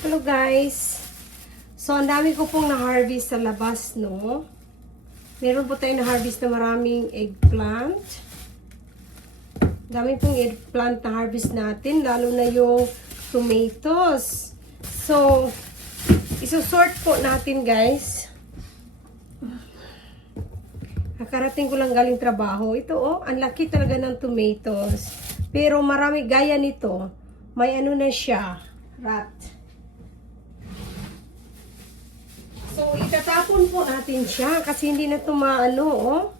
Hello guys! So, ang dami ko pong na-harvest sa labas, no? Meron po tayo na-harvest na maraming eggplant. Dami pong eggplant na harvest natin, lalo na yung tomatoes. So, isusort po natin guys. Nakarating ko lang galing trabaho. Ito oh, ang laki talaga ng tomatoes. Pero marami gaya nito. May ano na siya, rat. So, itatapon po natin siya kasi hindi na ito maano, oh.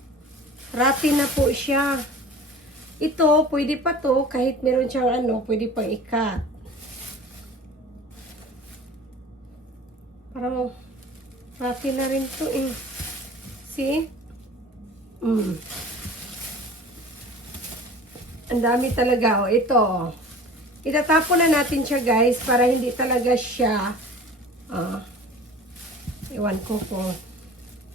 Rati na po siya. Ito, pwede pa to kahit meron siyang ano, pwede pang ikat. Parang rati na rin to eh. See? Ang dami talaga, oh. Ito. Itatapon na natin siya guys para hindi talaga siya ewan ko po.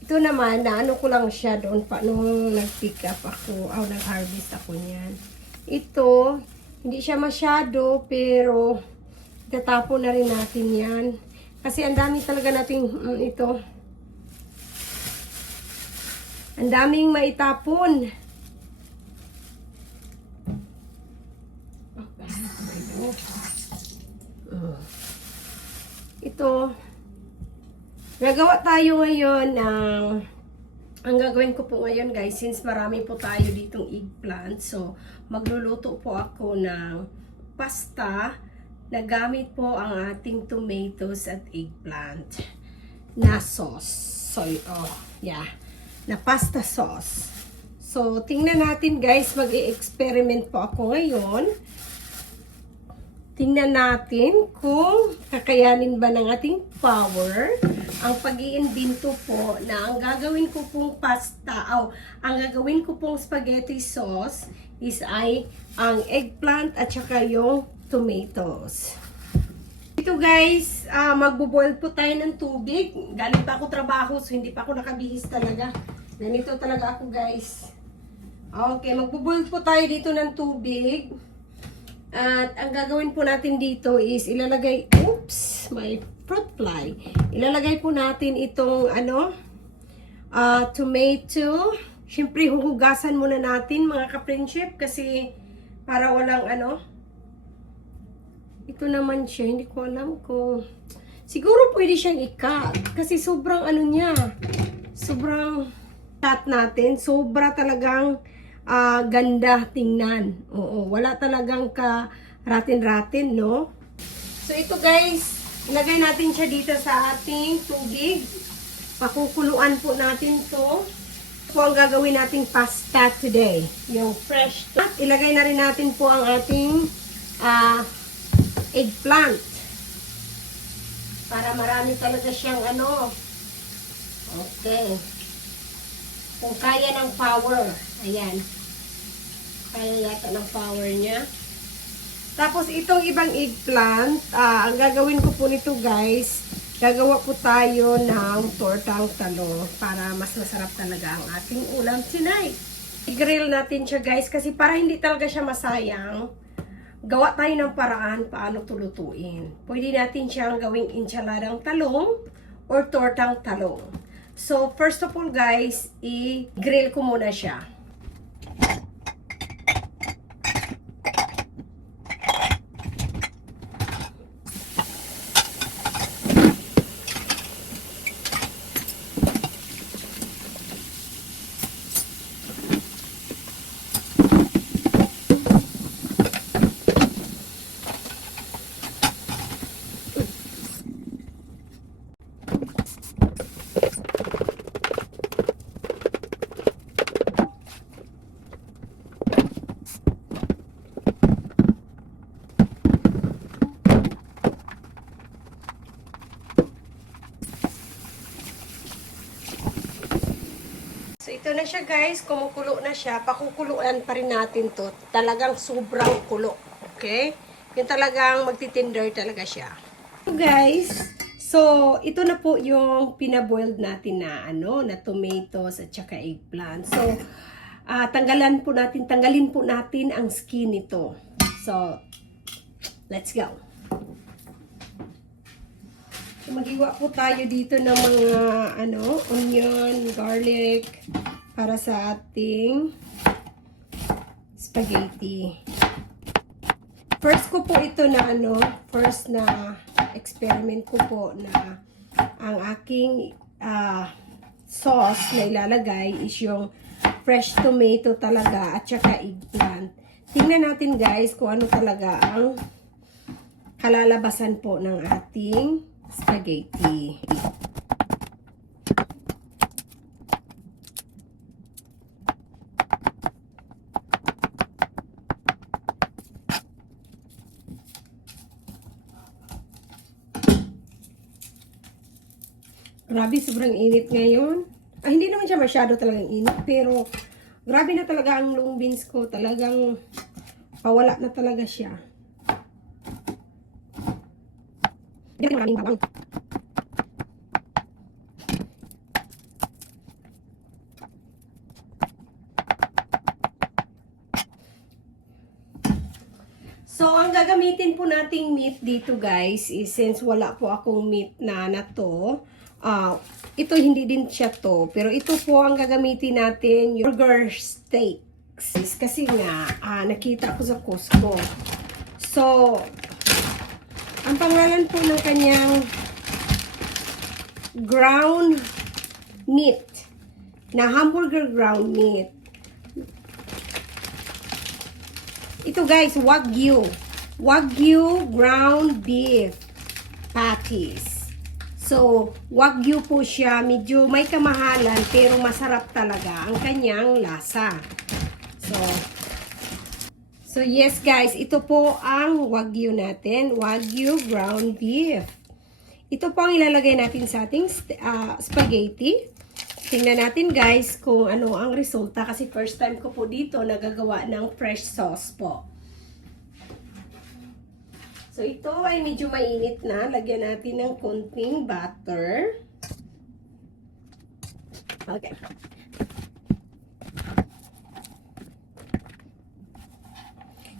Ito naman, naano ko lang siya doon pa nung nag-pick up ako, nag-harvest ako niyan. Ito, hindi siya masyado, pero itatapon na rin natin yan. Kasi ang dami talaga nating, ito. Ang daming maitapon. Ito, gagawa tayo ngayon ng, ang gagawin ko po ngayon guys, since marami po tayo ditong eggplant, so magluluto po ako ng pasta na gamit po ang ating tomatoes at eggplant na sauce. So, na pasta sauce. So, tingnan natin guys, mag-i-experiment po ako ngayon. Tingnan natin kung kakayanin ba ng ating power ang pag-iimbento po na ang gagawin ko pong pasta, ang gagawin ko pong spaghetti sauce is ang eggplant at saka yung tomatoes. Ito guys, magbo-boil po tayo ng tubig. Galing pa ako trabaho, so hindi pa ako nakabihis talaga. Ganito talaga ako guys. Okay, magbo-boil po tayo dito ng tubig. At ang gagawin po natin dito is ilalagay, may fruit fly. Ilalagay po natin itong tomato. Siyempre huhugasan muna natin mga ka-friendship kasi para walang ito naman siya, hindi ko alam kung siguro pwede siyang i-cut kasi sobrang niya. Sobrang cut natin, sobra talagang ganda tingnan. Oo, wala talagang ka-ratin-ratin, no? So, ito guys, ilagay natin siya dito sa ating tubig. Pakukuluan po natin to. Ito ang gagawin nating pasta today. Yung fresh. At ilagay na rin natin po ang ating eggplant. Para marami talaga siyang Okay. Kung kaya ng power. Ayan. Kaya yata ng power niya. Tapos itong ibang eggplant, ang gagawin ko po nito guys, gagawa po tayo ng tortang talong para mas masarap talaga ang ating ulam tonight. I-grill natin siya guys kasi para hindi talaga siya masayang, gawa tayo ng paraan paano tulutuin. Pwede natin siyang gawing enchiladang talong or tortang talong. So, first of all guys, i-grill ko muna siya. So, ito na siya guys. Kumukulo na siya. Pakukuluan pa rin natin to. Talagang sobrang kulo. Okay? Yung talagang magtitinder talaga siya. So, guys. So, ito na po yung pinaboiled natin na na tomatoes at saka eggplant. So, tanggalin po natin ang skin nito. So, let's go. Magiwa po tayo dito ng mga onion, garlic para sa ating spaghetti. First ko po ito na first na experiment ko po na ang aking sauce na ilalagay is yung fresh tomato talaga at saka eggplant. Tingnan natin guys kung ano talaga ang kalalabasan po ng ating spaghetti. Grabe, sobrang init ngayon. Hindi naman siya masyado talagang init, pero grabe na talaga ang long beans ko. Talagang pawala na talaga siya. Hindi ko maraming bawang. So, ang gagamitin po nating meat dito guys is since wala po akong meat na to, ito hindi din siya to, pero ito po ang gagamitin natin, yung burger steaks. Kasi nga, nakita ko sa Costco. So, ang pangalan po ng kanyang ground meat, na hamburger ground meat. Ito guys, Wagyu. Wagyu ground beef patties. So, Wagyu po siya. Medyo may kamahalan pero masarap talaga ang kanyang lasa. So yes guys, ito po ang Wagyu natin. Wagyu ground beef. Ito po ang ilalagay natin sa ating spaghetti. Tingnan natin guys kung ano ang resulta kasi first time ko po dito nagagawa ng fresh sauce po. So, ito ay medyo mainit na. Lagyan natin ng konting butter. Okay.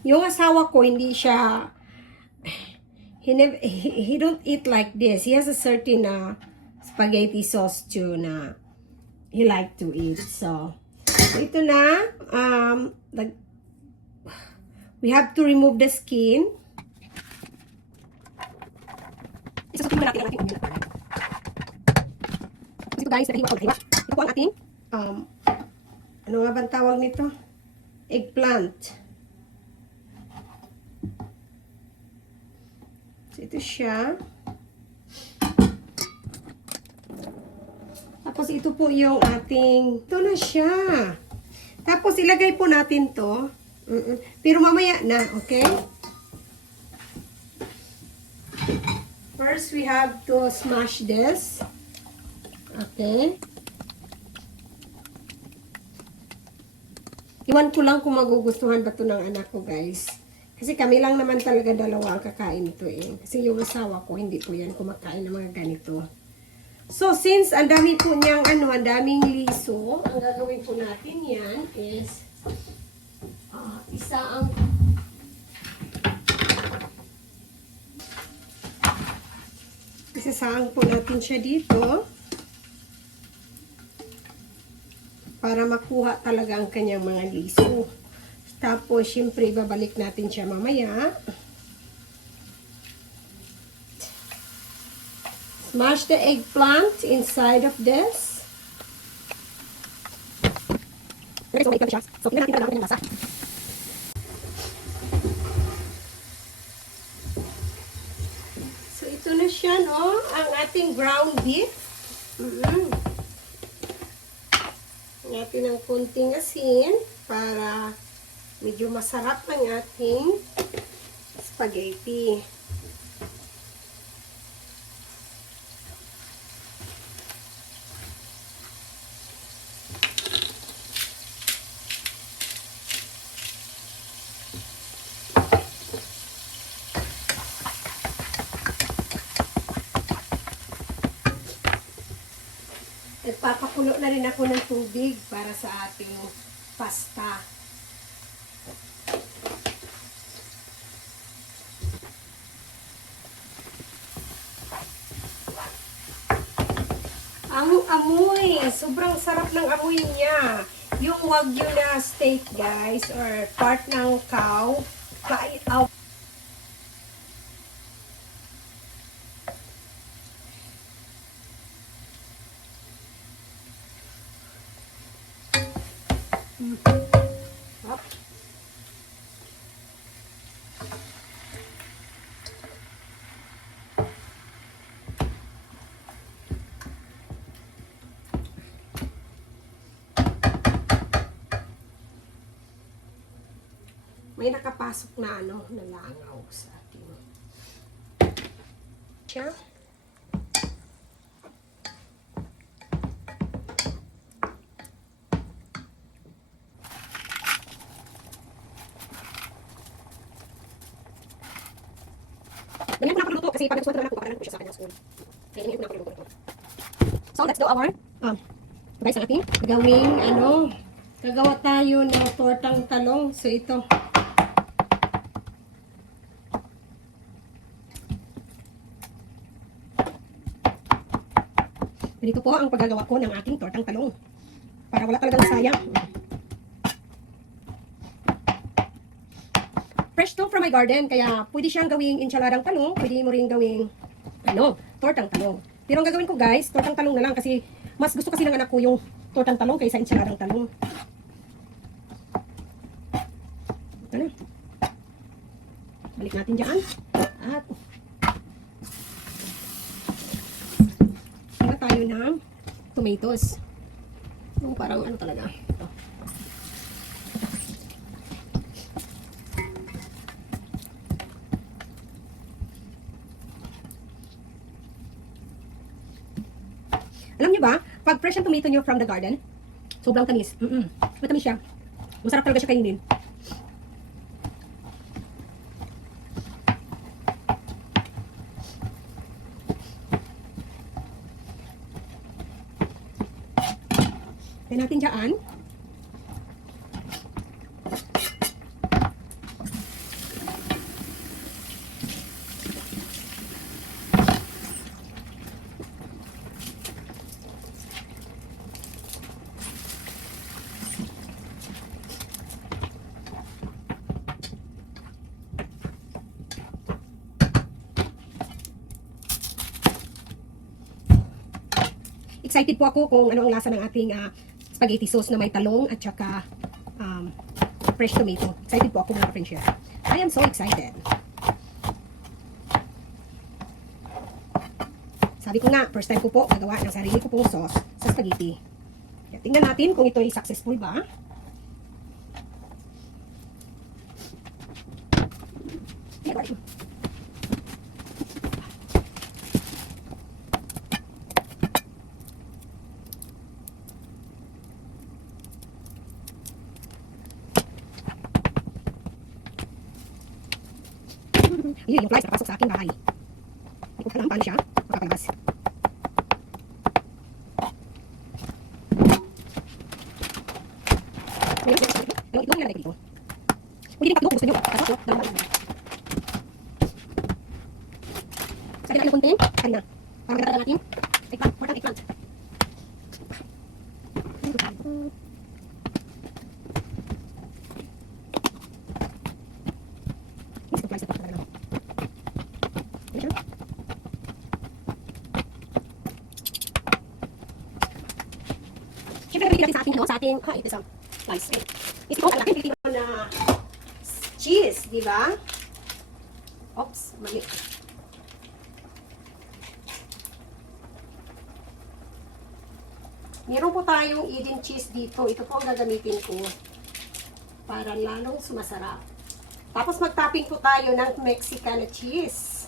Yung asawa ko, hindi siya, he don't eat like this. He has a certain spaghetti sauce too na he like to eat. So ito na. We have to remove the skin. Isusukin natin ang ating onion at garlic. Ito guys, nahiwa ko. Ito po ang ating, ano nga bang tawag nito? Eggplant. So, ito siya. Tapos, ito po yung ating, ito na siya. Tapos, ilagay po natin to. Pero mamaya na, okay? First, we have to smash this. Okay. Iwan ko lang kung magugustuhan ba ito ng anak ko, guys. Kasi kami lang naman talaga dalawa ang kakain ito eh. Kasi yung asawa ko, hindi po yan kumakain ng mga ganito. So, since ang dami po niyang ang daming liso, ang gagawin po natin yan is isasaang po natin siya dito para makuha talaga ang kanyang mga liso. Tapos, syempre, babalik natin siya mamaya. Smash the eggplant inside of this. So, tingnan natin ang lasa. So, ito na siya, no? Ang ating ground beef. Natin ng kunting asin para medyo masarap ang ating spaghetti. Nagpapakulo na rin ako ng tubig para sa ating pasta. amoy. Sobrang sarap ng amoy niya. Yung wagyu na steak, guys, or part ng cow. May nakapasok na na langaw sa ating siya. Ganyan ko na paluto kasi pag nagsuwento naman ako, papagalan ko siya sa kanyang school. Kaya ganyan ko na paluto ito. So, let's do our guys, ang ating gawing gagawa tayo ng tortang talong. So, ito. Dito po ang paggagawa ko ng ating tortang talong. Para wala talagang sayang. Fresh to from my garden, kaya pwede siyang gawing enchiladang talong, pwede mo rin gawing tortang talong. Pero ang gagawin ko guys, tortang talong na lang kasi mas gusto kasi ng anak ko yung tortang talong kaysa enchiladang talong. Ito na. Balik natin dyan. At tayo ng tomatoes. Yung parang talaga. Ito. Alam niyo ba, pag fresh ang tomato niyo from the garden, sobrang tamis. Matamis siya. Masarap talaga siya kainin. Kaya natin dyan. Excited po ako kung ano ang lasa ng ating spaghetti sauce na may talong at saka fresh tomato. Excited po ako mga ka-friendship. I am so excited. Sabi ko nga, first time ko po gagawa ng sarili ko pong sauce sa spaghetti. Kaya tingnan natin kung ito ay successful ba. Yun, yung flies nakapasok sa aking bahay. Hindi ko alam paano siya makapalabas. Yung itlog nilalagay dito. Pwede rin patlo kung gusto nyo. Tapos, dalawa lang. Sa akin lang yung konting. Karina. Parang ganda natin. Eggplant. Portang eggplant. Siyempre, gamitin natin sa ating, ito isang slice. Ito po, ang laki Pilipino na cheese, di ba? Oops, mali. Meron po tayong Eden cheese dito. Ito po ang gagamitin ko para lalong sumasarap. Tapos mag-topping po tayo ng Mexican cheese.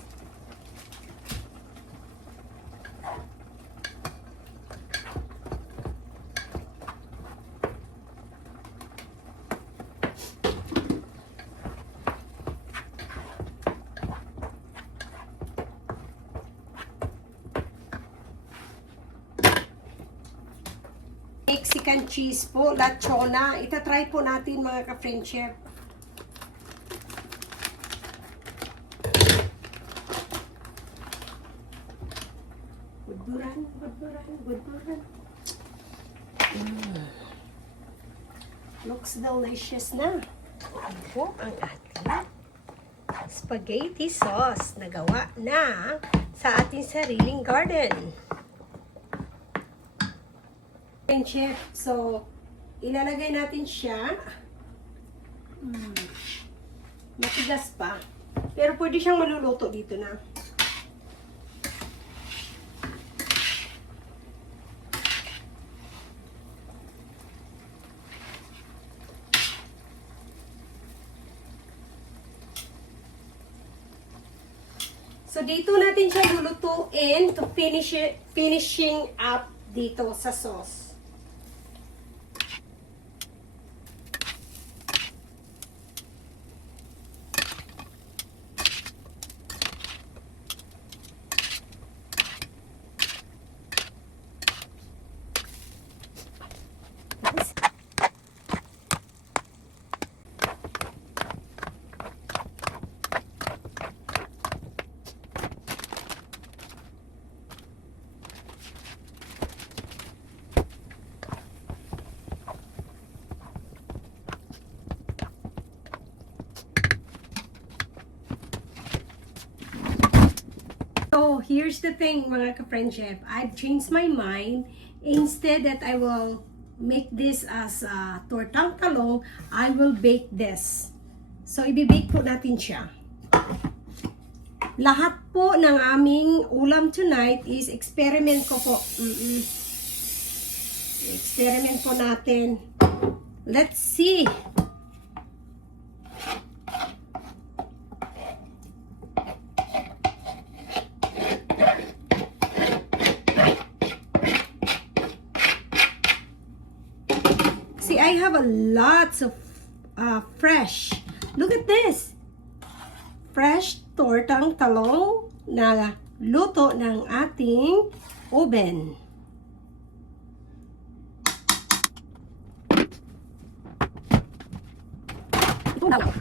Mexican cheese po, lachona. Ita-try po natin mga ka-friendship. Budburan, budburan, budburan. Looks delicious na. Ito po ang ating spaghetti sauce na gawa na sa ating sariling garden. Chef, so ilalagay natin siya. Matigas pa. Pero pwede siyang maluluto dito na. So, dito natin siya lulutuin to finishing up dito sa sauce. So, here's the thing, mga ka-friend chef. I've changed my mind. Instead that I will make this as tortang talong, I will bake this. So, ibibake po natin siya. Lahat po ng aming ulam tonight is experiment ko po. Experiment po natin. Let's see. See, I have a lots of fresh. Look at this. Fresh tortang talong na luto ng ating oven. Ito na lang.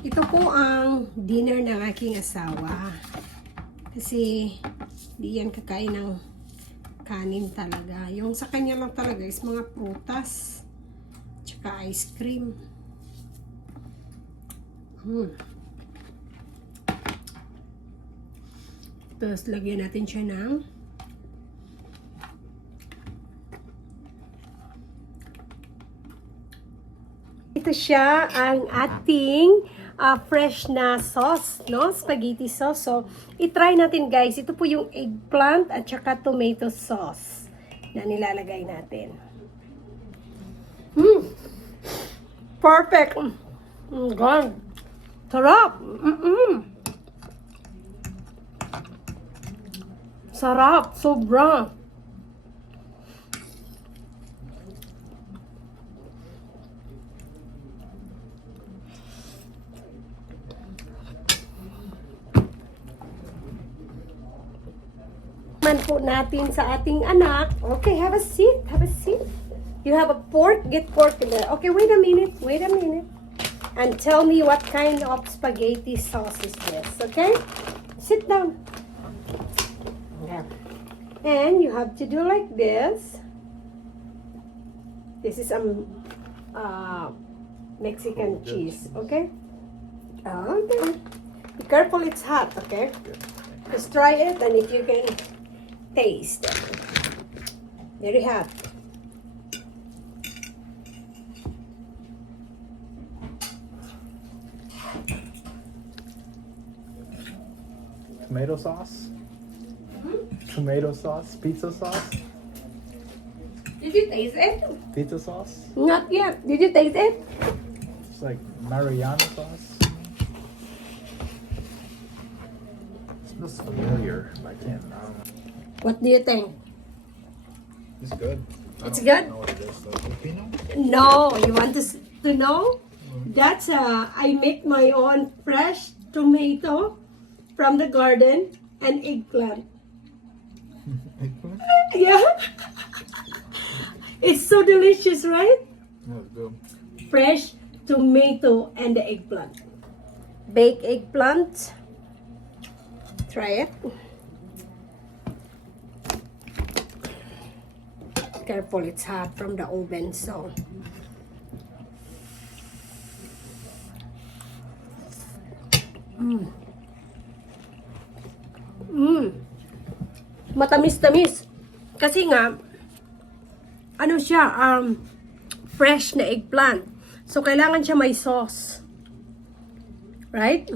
Ito po ang dinner ng aking asawa. Kasi di yan kakain ng kanin talaga. Yung sa kanya lang talaga is mga prutas. Tsaka ice cream. Tapos lagyan natin siya ng ito siya ang ating fresh na sauce, no? Spaghetti sauce. So, i-try natin guys. Ito po yung eggplant at saka tomato sauce na nilalagay natin. Perfect! God! Sarap! Sarap! Sobra! Po natin sa ating anak. Okay, have a seat. Have a seat. You have a pork? Get pork in there. Okay, wait a minute. Wait a minute. And tell me what kind of spaghetti sauce is this. Okay? Sit down. Okay. And you have to do like this. This is Mexican cheese. Okay? Okay. Be careful, it's hot. Okay? Just try it, and if you can taste. Very hot. Tomato sauce? Tomato sauce? Pizza sauce? Did you taste it? Pizza sauce? Not yet. Did you taste it? It's like Mariana sauce. Looks familiar. I can't. What do you think? It's good. It's good? Know what it is though. Pepino? No, you want to know? That's I make my own fresh tomato from the garden and eggplant. Eggplant? Yeah. It's so delicious, right? Yeah, it's good. Fresh tomato and the eggplant. Baked eggplant. Try it. Careful, it's hot from the oven, so. Matamis-tamis. Kasi nga, ano siya, fresh na eggplant. So, kailangan siya may sauce. Right?